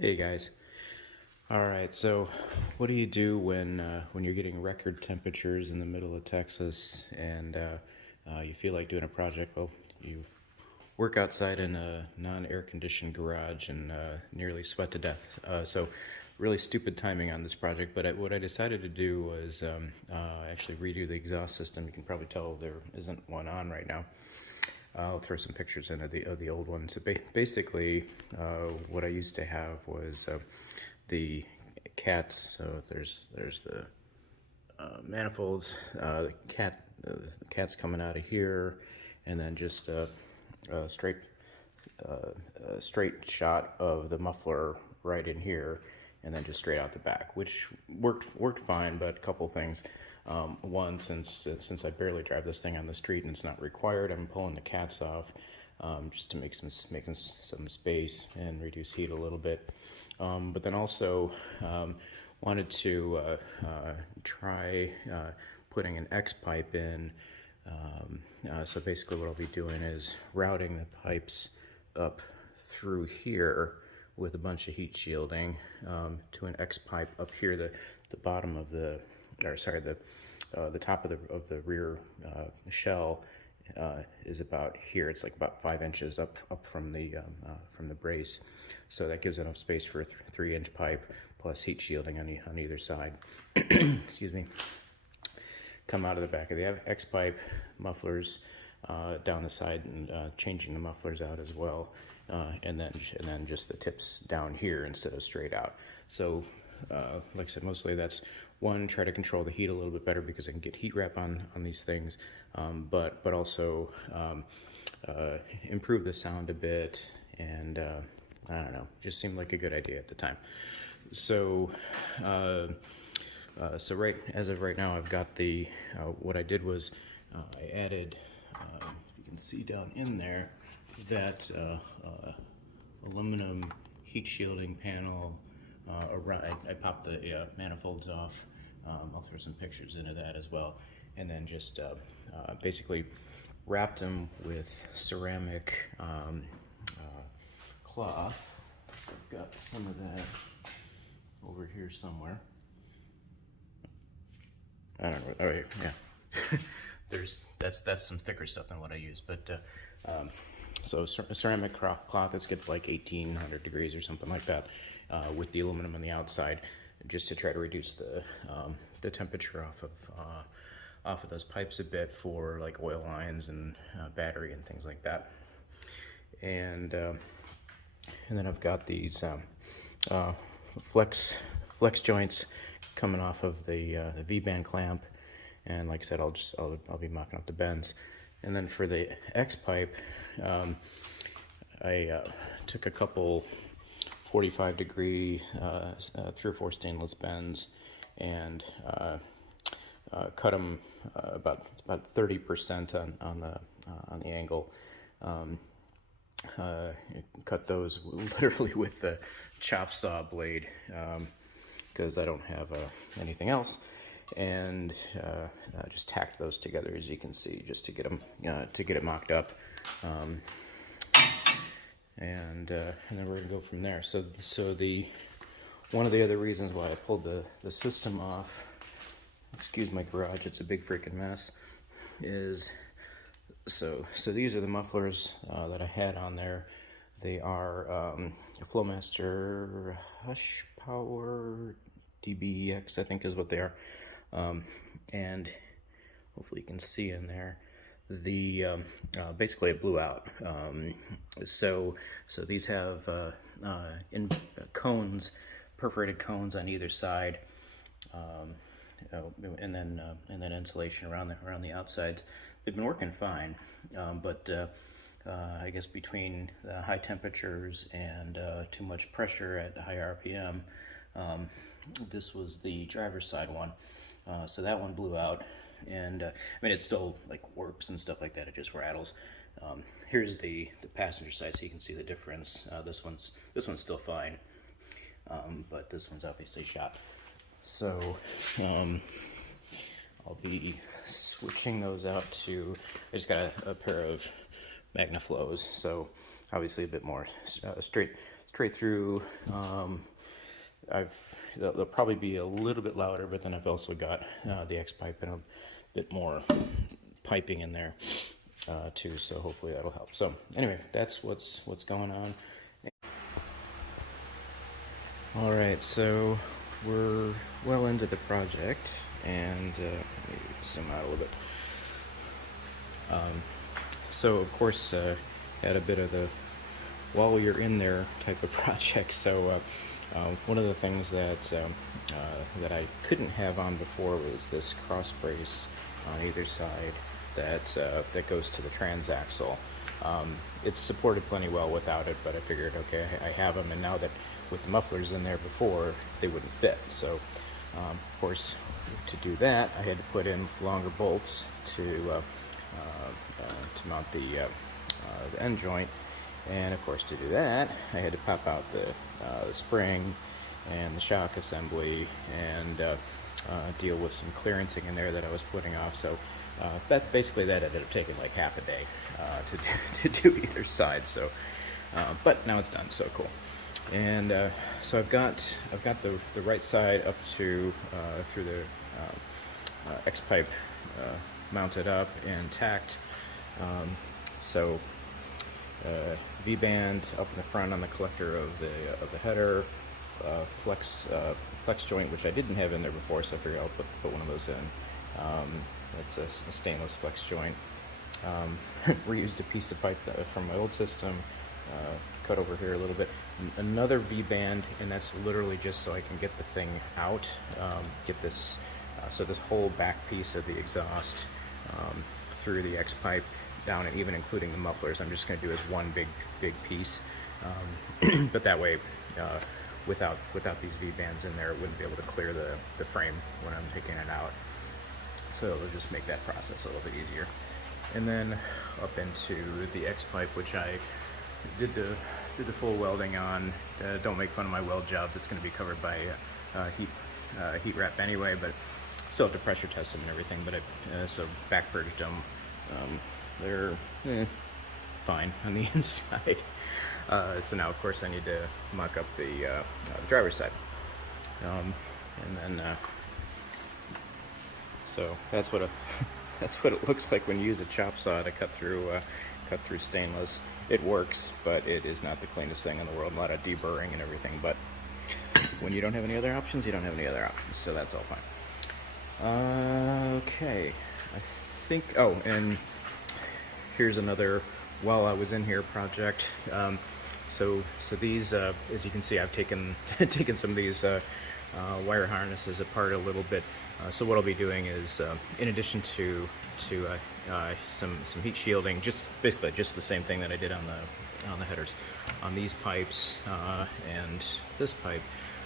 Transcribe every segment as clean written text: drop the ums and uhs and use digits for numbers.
Hey guys. All right, so what do you do when you're getting record temperatures in the middle of Texas and you feel like doing a project? Well, you work outside in a non-air conditioned garage and nearly sweat to death. So really stupid timing on this project, but what I decided to do was actually redo the exhaust system. You can probably tell there isn't one on right now. I'll throw some pictures in of the old one. So basically, what I used to have was the cats. So there's the manifolds, the cat's coming out of here, and then just a straight straight shot of the muffler right in here, and then just straight out the back, which worked fine. But a couple things. One, since I barely drive this thing on the street and it's not required, I'm pulling the cats off just to make some space and reduce heat a little bit. But then also wanted to try putting an X pipe in. So basically what I'll be doing is routing the pipes up through here with a bunch of heat shielding to an X pipe up here. The bottom of the, or sorry, the top of the rear shell is about here. It's like about 5 inches up from the brace, so that gives enough space for a 3-inch pipe plus heat shielding on either side. Excuse me. Come out of the back of the X pipe, mufflers down the side, and changing the mufflers out as well, and then just the tips down here instead of straight out. So like I said, mostly that's one, try to control the heat a little bit better because I can get heat wrap on these things, but also improve the sound a bit, and I don't know, just seemed like a good idea at the time. So so right as of right now, I've got the what I did was I added, if you can see down in there, that aluminum heat shielding panel. I popped the manifolds off. I'll throw some pictures into that as well, and then just basically wrapped them with ceramic cloth. I've got some of that over here somewhere. I don't know. Oh, yeah. That's some thicker stuff than what I use, but so a ceramic cloth that's get like 1800 degrees or something like that, with the aluminum on the outside, just to try to reduce the temperature off of those pipes a bit for like oil lines and battery and things like that. And then I've got these flex joints coming off of the V-band clamp, and like I said, I'll be mocking up the bends. And then for the X pipe, I took a couple 45-degree 3 or 4 stainless bends and cut them about 30% on the angle. Cut those literally with the chop saw blade, because I don't have anything else, and just tacked those together, as you can see, just to get it mocked up, and then we're gonna go from there. So one of the other reasons why I pulled the system off, excuse my garage, it's a big freaking mess, is so these are the mufflers that I had on there. They are Flowmaster Hush Power DBEX, I think is what they are, and hopefully you can see in there the basically it blew out. So these have cones, perforated cones on either side, and then insulation around the outsides. They've been working fine, but I guess between the high temperatures and too much pressure at high RPM, this was the driver's side one, so that one blew out. And I mean, it still like works and stuff like that, it just rattles. Here's the passenger side, so you can see the difference. This one's still fine, but this one's obviously shot. So I'll be switching those out to, I just got a pair of MagnaFlows, so obviously a bit more straight straight through. They'll probably be a little bit louder, but then I've also got the X pipe and a bit more piping in there too. So hopefully that'll help. So anyway, that's what's going on. All right, so we're well into the project, and let me zoom out a little bit. So of course, had a bit of the while you're in there type of project. So one of the things that I couldn't have on before was this cross brace on either side that goes to the transaxle. It's supported plenty well without it, but I figured, okay, I have them, and now that with the mufflers in there before, they wouldn't fit. So of course, to do that, I had to put in longer bolts to mount the end joint. And of course, to do that, I had to pop out the spring and the shock assembly and deal with some clearancing in there that I was putting off. So that ended up taking like half a day to do either side. So, but now it's done. So cool. And so I've got the right side up to through the X pipe mounted up and tacked. So V-band up in the front on the collector of the header, flex joint, which I didn't have in there before, so I figured I'll put one of those in. That's a stainless flex joint. Reused a piece of pipe from my old system, cut over here a little bit. Another V-band, and that's literally just so I can get the thing out, get this, so this whole back piece of the exhaust through the X pipe down, and even including the mufflers, I'm just going to do as one big piece. But that way, without these V-bands in there, it wouldn't be able to clear the frame when I'm taking it out. So it'll just make that process a little bit easier. And then up into the X pipe, which I did the full welding on. Don't make fun of my weld jobs. It's going to be covered by heat wrap anyway, but still have to pressure test them and everything. But so back purged them. They're fine on the inside. So now, of course, I need to mock up the driver's side. And then, so that's what it looks like when you use a chop saw to cut through stainless. It works, but it is not the cleanest thing in the world. A lot of deburring and everything. But when you don't have any other options, you don't have any other options. So that's all fine. Okay, I think. Oh, and here's another while I was in here project. So these, as you can see, I've taken some of these wire harnesses apart a little bit. So what I'll be doing is, in addition to some heat shielding, basically just the same thing that I did on the headers, on these pipes and this pipe,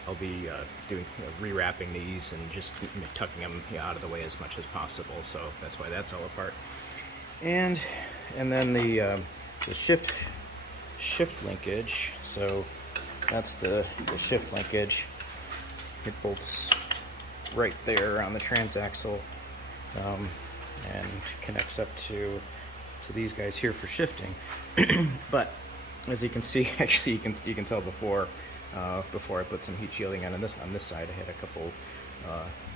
I'll be doing rewrapping these and just tucking them out of the way as much as possible. So that's why that's all apart. And then the shift linkage. So that's the shift linkage. It bolts right there on the transaxle and connects up to these guys here for shifting. But as you can see, actually you can tell before I put some heat shielding on this side, I had a couple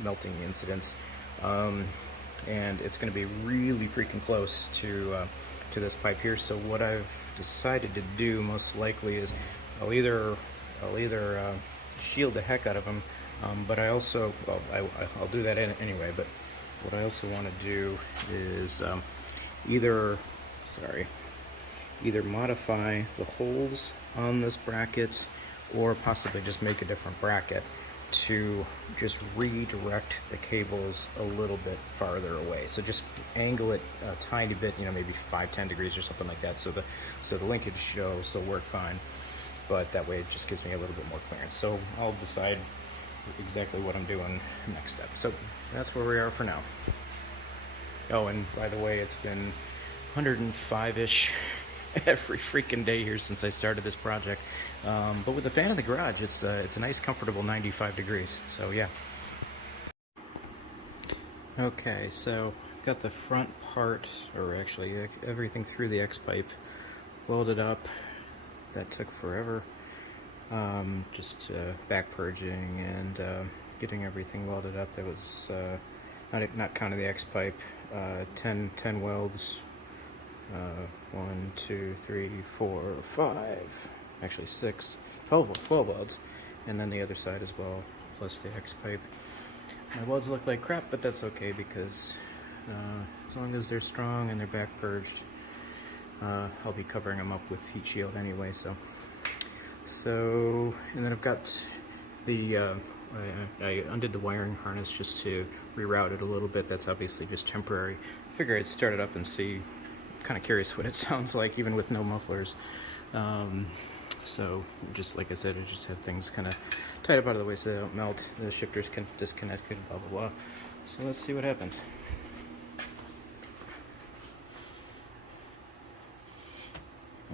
melting incidents, and it's going to be really freaking close to this pipe here. So what I've decided to do most likely is I'll either shield the heck out of them, but I also, well, I'll do that anyway, but what I also want to do is either modify the holes on this bracket, or possibly just make a different bracket to just redirect the cables a little bit farther away. So just angle it a tiny bit, maybe 5-10 degrees or something like that, so the linkage will still work fine, but that way it just gives me a little bit more clearance. So I'll decide exactly what I'm doing next step. So that's where we are for now. Oh, and by the way, it's been 105-ish every freaking day here since I started this project. But with the fan in the garage, it's a nice, comfortable 95 degrees. So yeah. Okay, so got the front part, or actually everything through the X pipe welded up. That took forever. just back purging and getting everything welded up. That was not counting the X pipe. 10 welds. 1, 2, 3, 4, 5. Actually 6. 12 welds, and then the other side as well, plus the X pipe. My welds look like crap, but that's okay because as long as they're strong and they're back purged, I'll be covering them up with heat shield anyway. So and then I've got the I undid the wiring harness just to reroute it a little bit. That's obviously just temporary. I figure I'd start it up and see. Kind of curious what it sounds like even with no mufflers. So just like I said, I just have things kind of tied up out of the way so they don't melt. The shifters can disconnect, blah blah blah. So let's see what happens.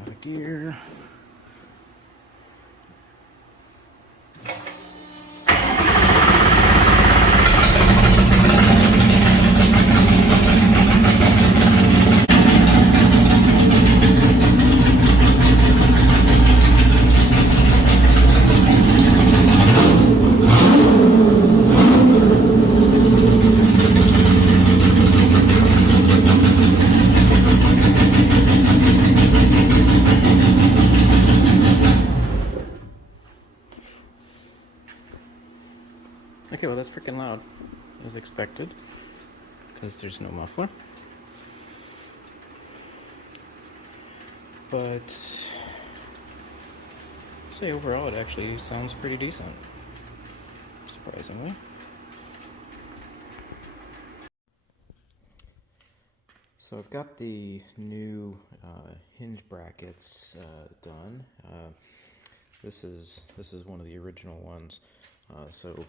Out of gear. Okay, well that's freaking loud, as expected, because there's no muffler. But, say overall it actually sounds pretty decent, surprisingly. So I've got the new hinge brackets done. This is one of the original ones. So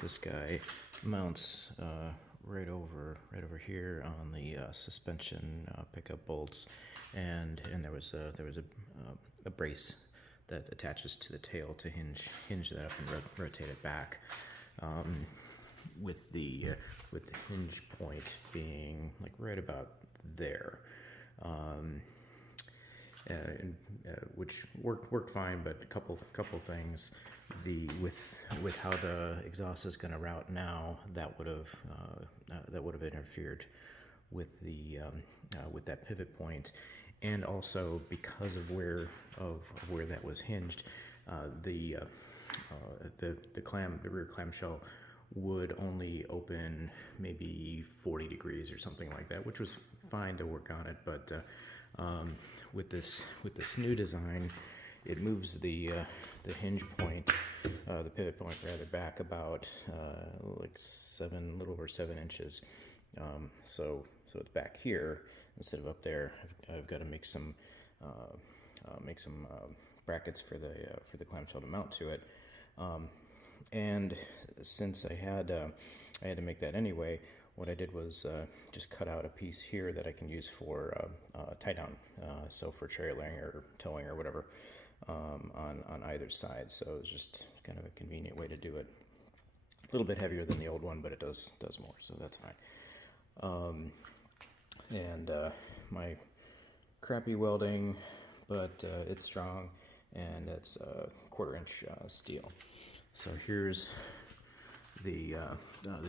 this guy mounts right over here on the suspension pickup bolts, and there was a brace that attaches to the tail to hinge that up and rotate it back. With the hinge point being like right about there, which worked fine, but a couple things. With how the exhaust is going to route now, that would have interfered with with that pivot point, and also because of where that was hinged, the rear clamshell would only open maybe 40 degrees or something like that, which was fine to work on it, but with this new design, it moves the hinge point, the pivot point rather, back about like little over 7 inches. So it's back here instead of up there. I've got to make some brackets for the clamshell to mount to it. And since I had to make that anyway, what I did was just cut out a piece here that I can use for tie down, so for trailing or towing or whatever, on either side. So it's just kind of a convenient way to do it. A little bit heavier than the old one, but it does more, so that's fine. And my crappy welding, but it's strong, and it's 1/4 inch steel. So here's the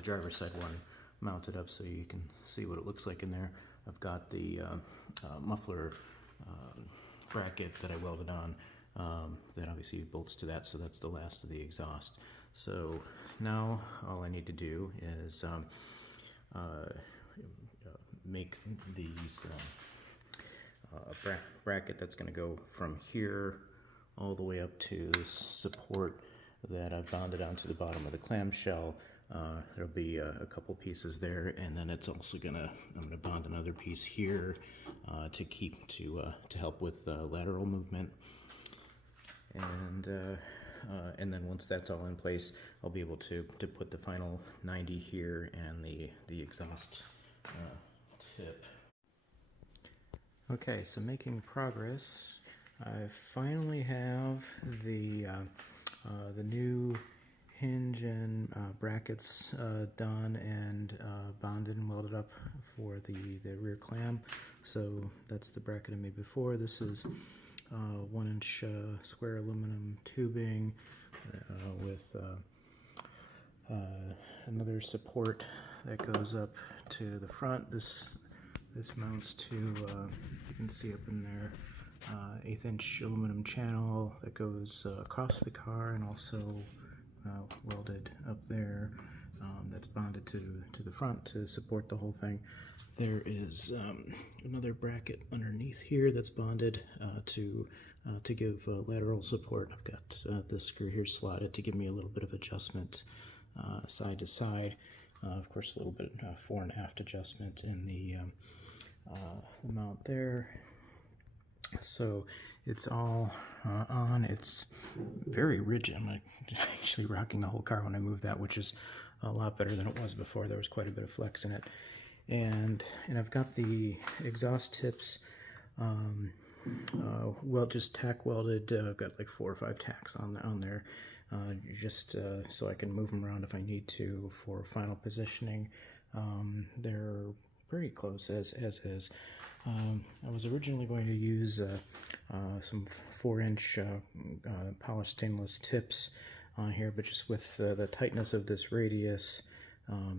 driver's side one mounted up so you can see what it looks like in there. I've got the muffler bracket that I welded on that obviously bolts to that, so that's the last of the exhaust. So now all I need to do is make these bracket that's going to go from here all the way up to this support that I've bonded onto the bottom of the clamshell. There'll be a couple pieces there, and then it's also I'm gonna bond another piece here to help with lateral movement. And then once that's all in place, I'll be able to put the final 90 here and the exhaust tip. Okay, so making progress. I finally have the new hinge and brackets done and bonded and welded up for the rear clam. So that's the bracket I made before. This is 1-inch square aluminum tubing with another support that goes up to the front. This mounts to, you can see up in there, 1/8-inch aluminum channel that goes across the car and also welded up there. That's bonded to the front to support the whole thing. There is another bracket underneath here that's bonded to give lateral support. I've got this screw here slotted to give me a little bit of adjustment side to side. Of course, a little bit fore and aft adjustment in the mount there. So it's all on. It's very rigid. I'm actually rocking the whole car when I move that, which is a lot better than it was before. There was quite a bit of flex in it. And I've got the exhaust tips just tack welded. I've got like 4 or 5 tacks on there, just so I can move them around if I need to for final positioning. They're pretty close as is. I was originally going to use some 4-inch polished stainless tips on here, but just with the tightness of this radius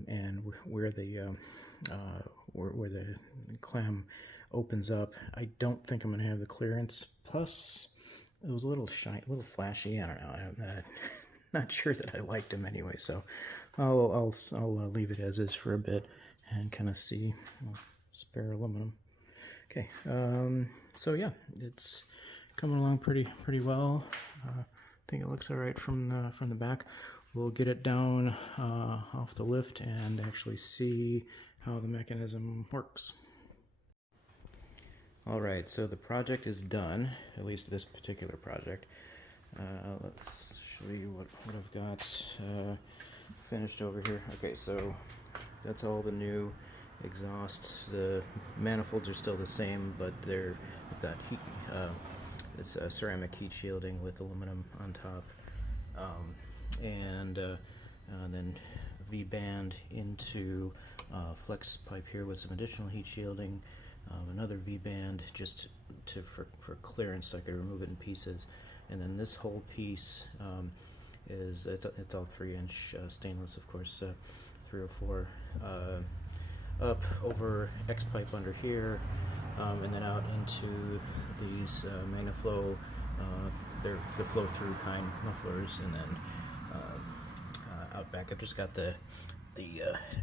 and where the clam opens up, I don't think I'm going to have the clearance. Plus, it was a little shiny, a little flashy. I don't know. I'm not sure that I liked them anyway, so I'll leave it as is for a bit and kind of see. Spare aluminum. Okay, so yeah, it's coming along pretty well. I think it looks all right from the back. We'll get it down off the lift and actually see how the mechanism works. All right, so the project is done, at least this particular project. Let's show you what I've got finished over here. Okay, so that's all the new exhausts. The manifolds are still the same, but they've got heat. It's ceramic heat shielding with aluminum on top, and then V-band into flex pipe here with some additional heat shielding. Another V-band just for clearance, so I could remove it in pieces. And then this whole piece it's all 3-inch stainless, of course, 304. Up over X pipe under here, and then out into these MagnaFlow, they're the flow through kind mufflers, and then out back. I've just got the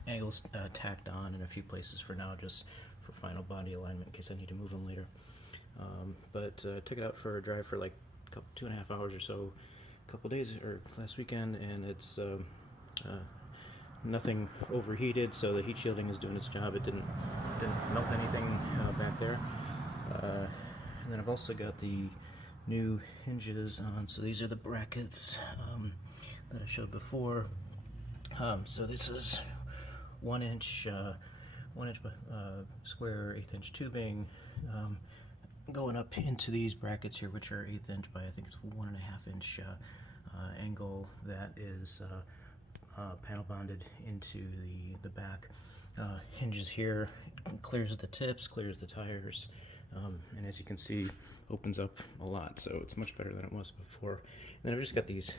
angles tacked on in a few places for now, just for final body alignment in case I need to move them later. But took it out for a drive for like 2.5 hours or so, a couple days or last weekend, and it's nothing overheated, so the heat shielding is doing its job. It didn't melt anything back there. And then I've also got the new hinges on. So these are the brackets that I showed before. So this is 1-inch square 1/8-inch tubing going up into these brackets here, which are 1/8 inch by I think it's 1.5 inch angle. That is panel bonded into the back. Hinges here, clears the tips, clears the tires, and as you can see, opens up a lot, so it's much better than it was before. And then I've just got these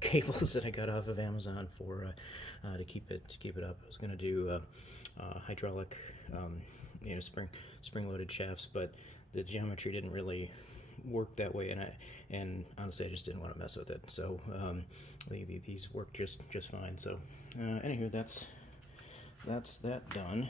cables that I got off of Amazon for to keep it up. I was going to do hydraulic, spring-loaded shafts, but the geometry didn't really work that way, and honestly I just didn't want to mess with it, so these work just fine. So anywho, that's that done.